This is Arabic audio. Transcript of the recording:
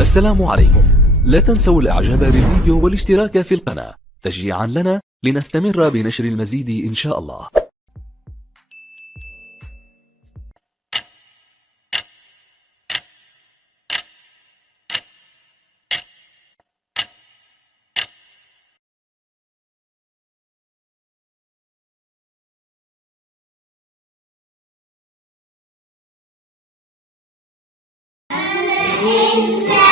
السلام عليكم. لا تنسوا الاعجاب بالفيديو والاشتراك في القناة تشجيعا لنا لنستمر بنشر المزيد إن شاء الله. الإنسان